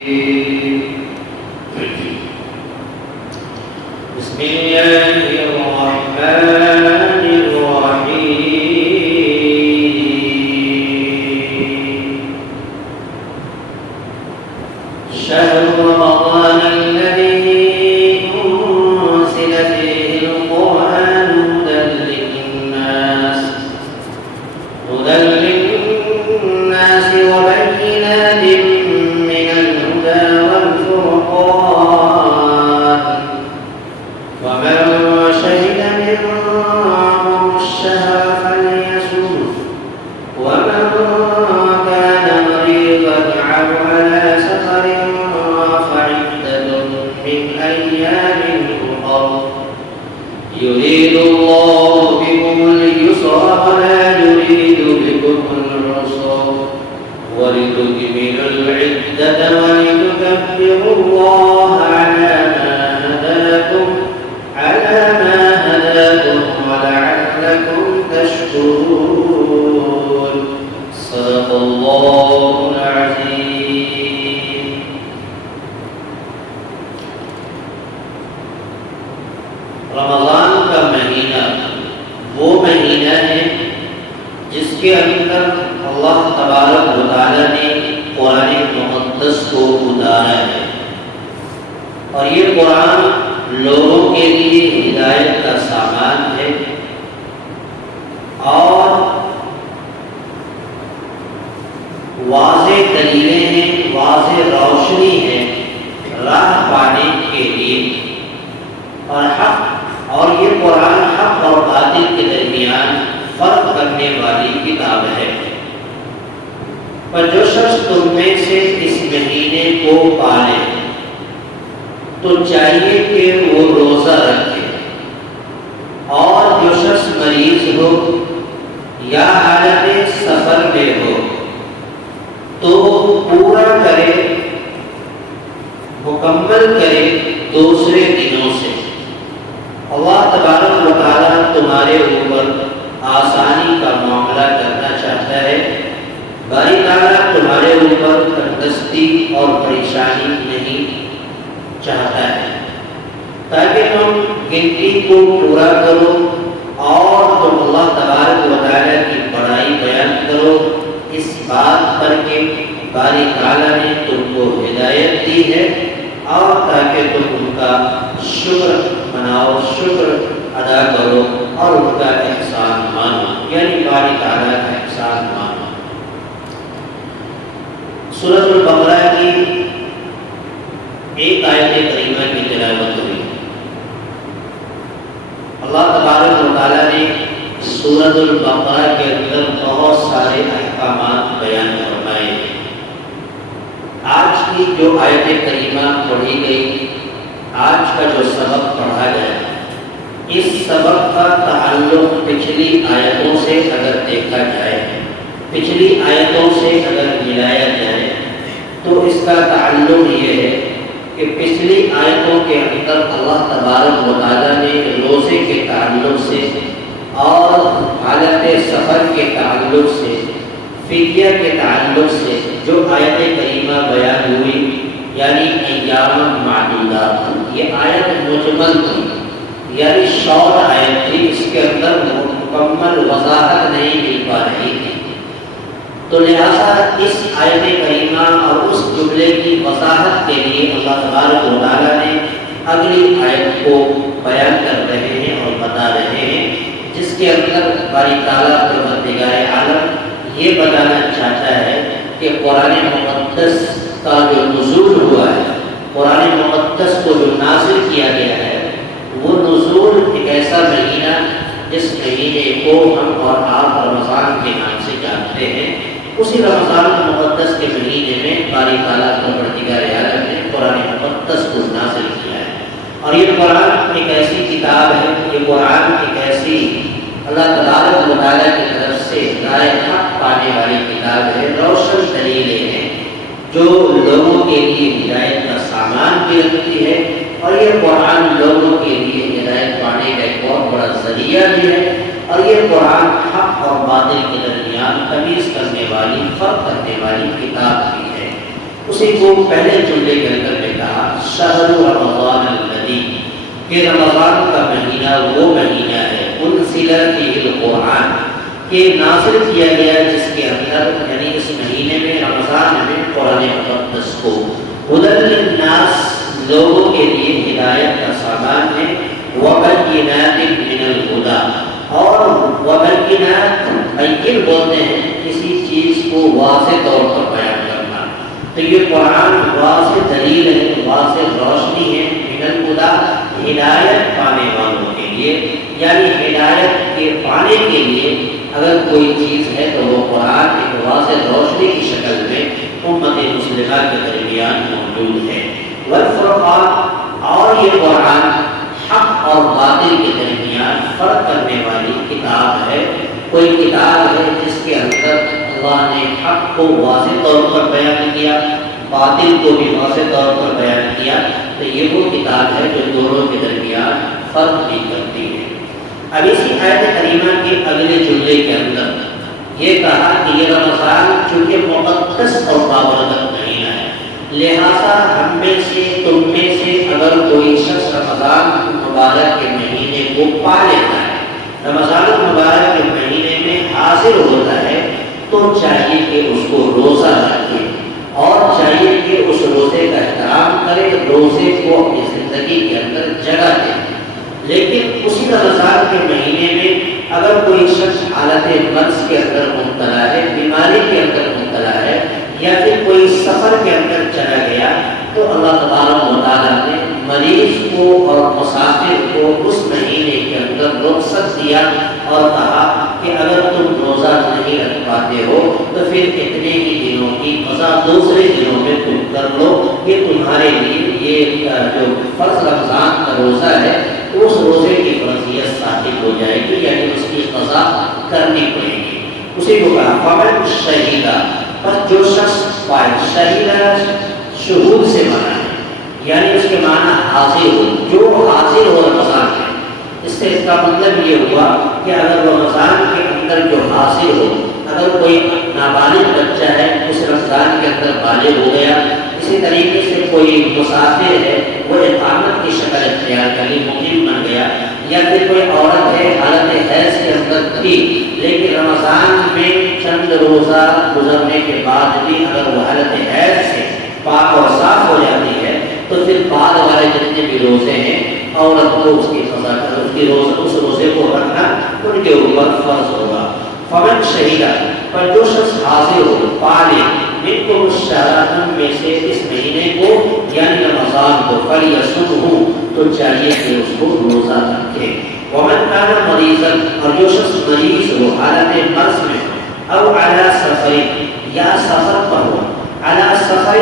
بسم الله الرحمن الرحيم شهر رمضان الذي أنزل فيه القرآن هدى للناس وبينات من الهدى والفرقان ومن شهد منكم الشهر فليصمه ومن كان مريضا أو على سفر فعدة من أيام أخر يريد الله بكم اليسر ولا يريد بكم العسر ولتكملوا العدة ولتكبروا الله على ما هداكم ولعلكم تشكرون صدق الله العظيم. رمضان کا مہینہ وہ مہینہ ہے جس کے اندر اللہ تبارک و تعالی نے قرآن مقدس کو اتارا ہے، اور یہ قرآن لوگوں کے لیے ہدایت کا سامان ہے اور واضح دلیلیں ہیں، واضح روشنی ہے راہ پانے کے لیے، اور یہ قرآن حق اور باطل کے درمیان فرق کرنے والی کتاب ہے۔ پر جو شخص تم میں سے اس مہینے کو پالے تو چاہیے کہ وہ روزہ رکھے، اور جو شخص مریض ہو یا حالت سفر میں ہو تو پورا کرے، مکمل کرے دوسرے دنوں سے۔ اللہ تبارک و تعالیٰ تمہارے اوپر آسانی کا معاملہ کرنا چاہتا ہے، باری تعالیٰ تمہارے اوپر تنگستی اور پریشانی نہیں چاہتا ہے، تاکہ تم گنتی کو پورا کرو اور تم اللہ تبارک و تعالیٰ کی بڑائی بیان کرو، اس بات پر کہ باری تعالیٰ نے تم کو ہدایت دی ہے، اور تاکہ تم ان کا شکر مناؤ، شکر ادا کرو اور ان کا احسان مانو، یعنی باری تعالیٰ کا احسان مانو۔ سورۃ البقرہ کی ایک آیت کریمہ کی تلاوت ہوئی۔ اللہ تبارک و تعالیٰ نے سورۃ البقرہ کے اندر بہت سارے احکامات بیان فرمائے۔ آج کی جو آیت کریمہ پڑھی گئی، آج کا جو سبق پڑھا گیا، اس سبق کا تعلق پچھلی آیتوں سے اگر دیکھا جائے، پچھلی آیتوں سے اگر ملایا جائے تو اس کا تعلق یہ ہے کہ پچھلی آیتوں کے اندر اللہ تبارک و تعالیٰ نے روزے کے تعلق سے اور حالت سفر کے تعلق سے، فدیہ کے تعلق سے جو آیت کریمہ بیان ہوئی، یعنی ایام معدودات، یہ آیت مجمل تھی، یعنی شارٹ آیت تھی، اس کے اندر مکمل وضاحت نہیں مل پا رہی تھی، تو لہذا اس آیت کریمہ اور اس جملے کی وضاحت کے لیے اللہ تبارک و تعالیٰ نے اگلی آیت کو بیان کر رہے ہیں اور بتا رہے ہیں، جس کے اندر باری تعالیٰ پروردگار عالم یہ بتانا چاہتا ہے کہ قرآن مقدس کا جو نزول ہوا ہے، قرآن مقدس کو جو نازل کیا گیا ہے، وہ نزول ایک ایسا مہینہ جس مہینے کو ہم اور آپ رمضان کے نام سے جانتے ہیں، اسی رمضان المقدس کے مہینے میں باری تعالیٰ پروردگار عالم نے قرآن مقدس کو نازل کیا ہے۔ اور یہ قرآن ایک ایسی کتاب ہے، یہ قرآن ایک ایسی اللہ تبارک و تعالیٰ کی طرف سے ہدایت حق پانے والی کتاب ہے، روشن دلیلیں ہیں جو لوگوں کے لیے ہدایت کا سامان بھی رکھتی ہے، اور یہ قرآن لوگوں کے لیے ہدایت پانے کا ایک بہت بڑا ذریعہ بھی ہے، اور یہ قرآن حق اور باطل کے درمیان تمیز کرنے والی، فرق کرنے والی کتاب بھی ہے۔ اسی کو پہلے جملے کے اندر میں کہا شہر رمضان الذی، کہ رمضان کا مہینہ وہ مہینہ ہے انزل فیہ القرآن، کہ نازل کیا گیا جس کے اندر یعنی اس مہینے میں رمضان میں قرآن مقدس کو ہدی للناس، لوگوں کے لیے ہدایت کا سامان ہے، وبینات من الہدی، اور وبینات بین بولتے ہیں کسی چیز کو واضح طور پر بیان کرنا، تو یہ قرآن واضح دلیل ہے، واضح روشنی ہے، من الہدی ہدایت پانے والوں کے لیے، یعنی ہدایت کے پانے کے لیے اگر کوئی چیز ہے تو وہ قرآن ایک واضح روشنی کی شکل میں امت مسلمہ کے درمیان موجود ہے، والفرقان، اور یہ قرآن حق اور باطل کے درمیان فرق کرنے والی کتاب ہے، کوئی کتاب ہے جس کے اندر اللہ نے حق کو واضح طور پر بیان کیا، باطل کو بھی واضح طور پر بیان کیا، تو یہ وہ کتاب ہے جو دونوں کے درمیان فرق بھی کرتی ہے۔ اب اسی آیت کریمہ کے اگلے جملے کے اندر یہ کہا کہ یہ رمضان چونکہ مقدس اور بابرکت مہینہ ہے، لہذا ہم میں سے تم میں سے اگر کوئی شخص رمضان مبارک کے مہینے کو پا لیتا ہے، رمضان مبارک کے مہینے میں حاضر ہوتا ہے، تو چاہیے کہ اس کو روزہ رکھے اور چاہیے کہ اس روزے کا احترام کرے، روزے کو اپنی زندگی کے اندر جگہ دے۔ لیکن اسی رمضان کے مہینے میں اگر کوئی شخص حالت مرض کے اندر مبتلا ہے، بیماری کے اندر مبتلا ہے، یا پھر کوئی سفر کے اندر چلا گیا، تو اللہ تبارک و تعالیٰ نے مریض کو اور مسافر کو اس مہینے کے اندر رخصت دیا اور کہا کہ اگر تم روزہ نہیں رکھ پاتے ہو تو پھر اتنے ہی دنوں کی قضا دوسرے دنوں میں تم کر لو، یہ تمہارے لیے یہ جو فرض رمضان کا روزہ ہے اس روزے کی فرضیت ثابت ہو جائے گی، یعنی اس کی قضا کرنی پڑے گی۔ اسی کو کہا فمن شہیدہ، بس جو شخص پائے، شہیدہ شہود سے مانا ہے، یعنی اس کے معنی حاضر ہو، جو حاضر ہو رمضان میں، اس سے اس کا مطلب یہ ہوا کہ اگر رمضان کے اندر جو حاضر ہو، اگر کوئی نابالغ بچہ ہے اس رمضان کے اندر بالغ ہو گیا، اسی طریقے سے کوئی مسافر ہے وہ اقامت کی شکل اختیار کر لی، مقیم بن گیا، یا پھر کوئی عورت ہے حالت حیض کے اندر تھی لیکن رمضان میں چند روزہ گزرنے کے بعد بھی اگر وہ حالت حیض سے پاک اور صاف ہو جاتی ہے تو پھر بعد والے جتنے بھی روزے ہیں عورت کو اس کی قضا کر اس روزے کو رکھنا ان کے اوپر فرض ہوگا۔ فمن شہیدہ، پر جو شخص حاضر ہو، پالے من کو الشہر میں سے اس مہینے کو یعنی رمضان کو، فلیصمہ، تو چاہیے کہ اس کو روزہ رکھے۔ ومن کان مریضا، اور جو شخص مریض ہو حالت مرض میں، او علی سفر، یا سفر پر ہو، علی سفر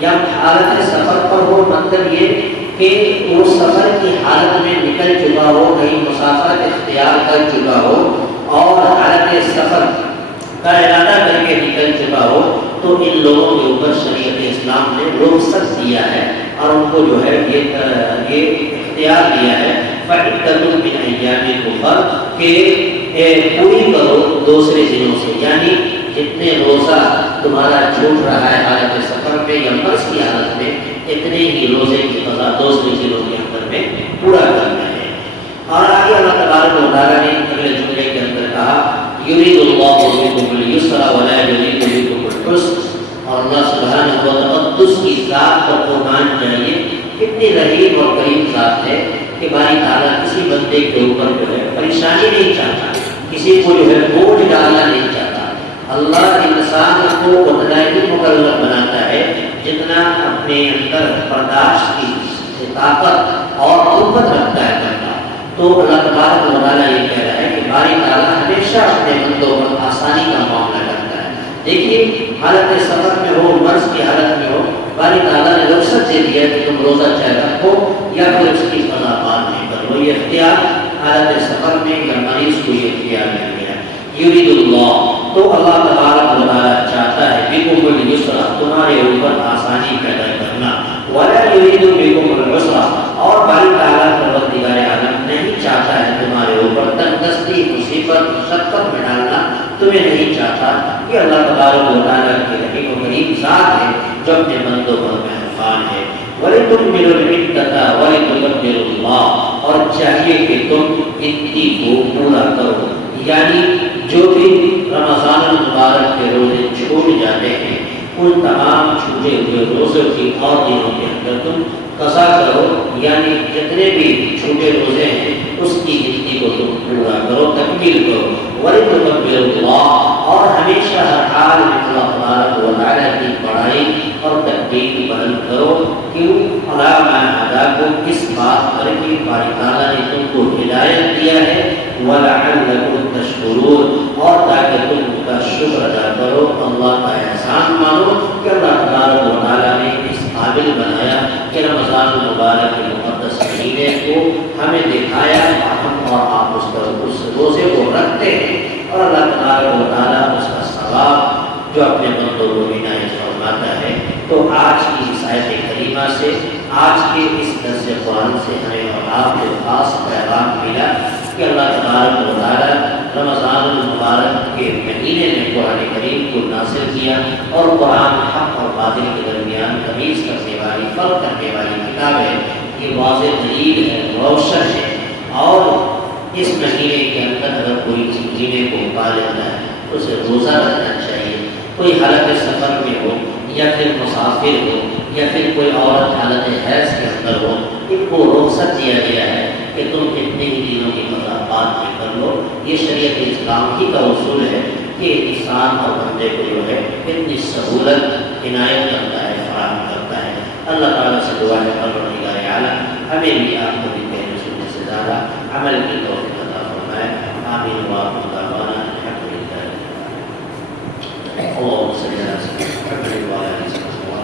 یا حالت سفر پر ہو، مطلب یہ کہ وہ سفر کی حالت میں نکل چکا ہو، کہیں مسافرت اختیار کر چکا ہو اور حالت سفر کا ارادہ کر کے نکل چکا ہو، تو ان لوگوں کے اوپر شریعت اسلام نے رخصت دیا ہے اور ان کو جو ہے یہ اختیار دیا ہے فَعِدَّةٌ مِّنْ أَيَّامٍ أُخَرَ، کہ پوری کرو دوسرے دنوں سے، یعنی جتنے روزہ تمہارا چھوٹ رہا ہے حالت سفر میں یا مرض کی حالت میں، اتنے ہی روزے کی قضا دوسرے دنوں کے اندر میں پورا کرنا ہے۔ اور آگے اللہ تبارک و تعالیٰ نے اگلے جملے کے اندر کہا یرید اللہ بکم اليسر ولا یرید بکم العسر، اور اللہ سبحانہ و تقدس کی ذات پر قربان جائیے، کتنی رحیم اور کریم ذات ہے کہ باری تعالیٰ کسی بندے کے اوپر جو ہے پریشانی نہیں چاہتا، کسی کو جو ہے بوجھ ڈالنا نہیں چاہتا۔ اللہ انسان کو اتنا ہی مکلف بناتا ہے جتنا اپنے اندر برداشت کی طاقت اور قوت رکھتا ہے بندہ۔ تو اللہ تبارک و تعالیٰ یہ کہہ رہا ہے کہ باری تعالیٰ ہمیشہ اپنے بندوں پر آسانی کا معاملہ کرتا ہے۔ دیکھیے حالت سفر میں ہو، مرض کی حالت میں ہو، باری تعالیٰ نے رخصت دے دیا کہ تم روزہ چاہے رکھو یا پھر اس کی قضا بعد میں کرو، یہ اختیار حالت سفر میں یا مریض کو یہ اختیار مل گیا۔ یرید اللہ، تو اللہ تبارک و تعالیٰ چاہتا ہے بکم اليسر، تمہارے اوپر آسانی پیدا کرنا، ولا یرید بکم العسر، اور باری تعالیٰ پروردگار عالم نہیں چاہتا ہے تمہارے اوپر تنگدستی، مصیبت، مشقت میں ڈالنا، تمہیں نہیں چاہتا۔ یہ اللہ تبارک و تعالیٰ کی رحیم و کریم ذات ہے جو جو اپنے بندوں پر مہربان ہے۔ وَلِتُكْمِلُوا الْعِدَّةَ وَلِتُكَبِّرُوا اللَّهَ، اور چاہیے کہ تم عدتی کو پورا کرو، یعنی جو بھی رمضان المبارک کے روزے چھوڑ جاتے ہیں ان تمام چھوٹے ہوئے روزوں کی اور دنوں کے اندر تم قضا کرو، یعنی جتنے بھی چھوٹے روزے ہیں اس کی گنتی کو تم پورا کرو، تکمیل کرو۔ وَلِتُكَبِّرُوا اللَّهَ، اور ہمیشہ ہر حال میں اللہ تبارک و تعالیٰ کی بڑائی اور تقدیر بلند کرو۔ کیوں؟ عَلَىٰ مَا هَدَاكُمْ، اس بات پر کہ باری تعالیٰ نے تم کو ہدایت دیا ہے، وَلَعَلَّكُمْ تَشْكُرُونَ، اور تاکہ تم ان کا شکر ادا کرو، اللہ کا احسان مانو کہ اللہ تبارک و تعالیٰ نے اس قابل بنایا کہ رمضان المبارک کے مقدس مہینے کو ہمیں دکھایا، ہم اور آپ اس روزے کو رکھتے ہیں، اور اللہ تبارک و تعالیٰ اس کا ثواب جو اپنے بندوں کو عنایت فرماتا ہے۔ تو آج کی اس آیت کریمہ سے، آج کے اس درس قرآن سے ہمیں اور آپ کو خاص پیغام ملا کہ اللہ تبارک و تعالیٰ رمضان المبارک کے مہینے میں قرآن کریم کو نازل کیا، اور قرآن حق اور باطل کے درمیان تمیز کرنے والی، فرق کرنے والی کتاب ہے۔ یہ واضح دلیل ہے، روشن ہے، اور اس مہینے کے اندر اگر کوئی اس مہینے کو پا لیتا ہے تو اسے روزہ رکھنا چاہیے۔ کوئی حالت سفر میں ہو، یا پھر مسافر ہو، یا پھر کوئی عورت حالت حیض کے اندر ہو، ان کو رخصت دیا گیا ہے کہ تم اتنے ہی دنوں کی مذاقات میں کر لو۔ یہ شریعت اسلام ہی کا اصول ہے کہ انسان اور بندے کو جو ہے اتنی سہولت عنایت کرتا ہے، فراہم کرتا ہے۔ اللہ تعالیٰ سے دعا ہے پروردگار عالم ہمیں بھی آپ کو بھی کہنے سننے سے زیادہ عمل کی توفیق عطا فرمائے۔ آمین وآخر دعوانا الحمد للہ۔ اللهم صل على سيدنا محمد وعلى آله وصحبه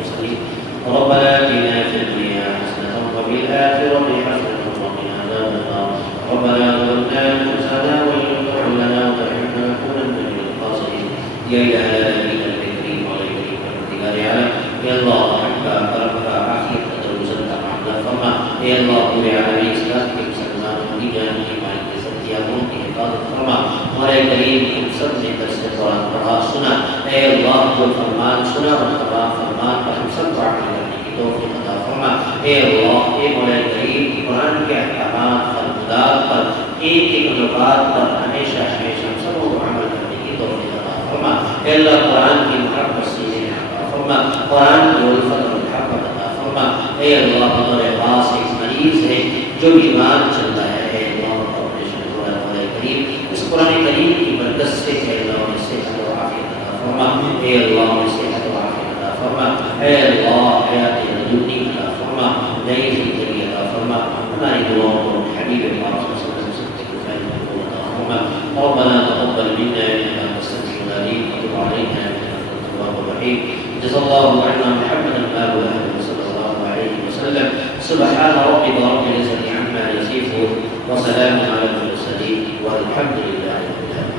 وسلم۔ ربنا آتنا في الدنيا حسنة وفي الآخرة حسنة وقنا عذاب النار۔ ربنا ظلمنا أنفسنا وإن لم تغفر لنا وترحمنا لنكونن من الخاسرين۔ يا إله العالمين الكريم والكريم والمتقال عالم، يا الله رحمك كرمك عافية تدرسك معنا فما، يا الله قل على إسلام کے مسلمانوں کی جان کی مال کی ستیابوں کی حفاظت فرما، اور اے کریم ہم سب نے درس قرآن پڑھا سنا، اے اللہ جو فرمان سنا مرتبہ فرمان پر ہم سب کو عمل کرنے کی توفیق عطا فرما۔ اے اللہ، اے مولا کریم، قرآن کے احکامات پر، مدار پر، ایک ایک نکات پر ہمیشہ ہمیشہ ہم سب کو عمل کرنے کی توفیق عطا فرما۔ اے اللہ قرآن کی محبت سینے میں عطا فرما، قرآن کی الفت اور محبت عطا فرما۔ اے اللہ ہمارے پاس ایک مریض ہے جو بیمار چل رہا ہے، اے اللہ آپریشن ہو رہا ہے، مولا کریم اس قرآن کریم کی برکت سے اے اللہ انہیں صحت و عافیت عطا فرما، اے اللہ انہیں صحت و عافیت عطا فرما، اے اللہ حیات ردودی عطا فرما، نئی زندگی عطا فرما۔ ہماری دعاؤں کو حبیب پاک صلی اللہ علیہ وسلم کی فضائل کو عطا فرما۔ ربنا تقبل منا انك انت السميع العليم وتب علينا انك انت التواب الرحيم۔ جزا الله عنا محمدا ما وهب صلى الله عليه وسلم۔ سبحان ربك رب العزة عما يصفون، وسلام على المرسلين، والحمد لله رب العالمين۔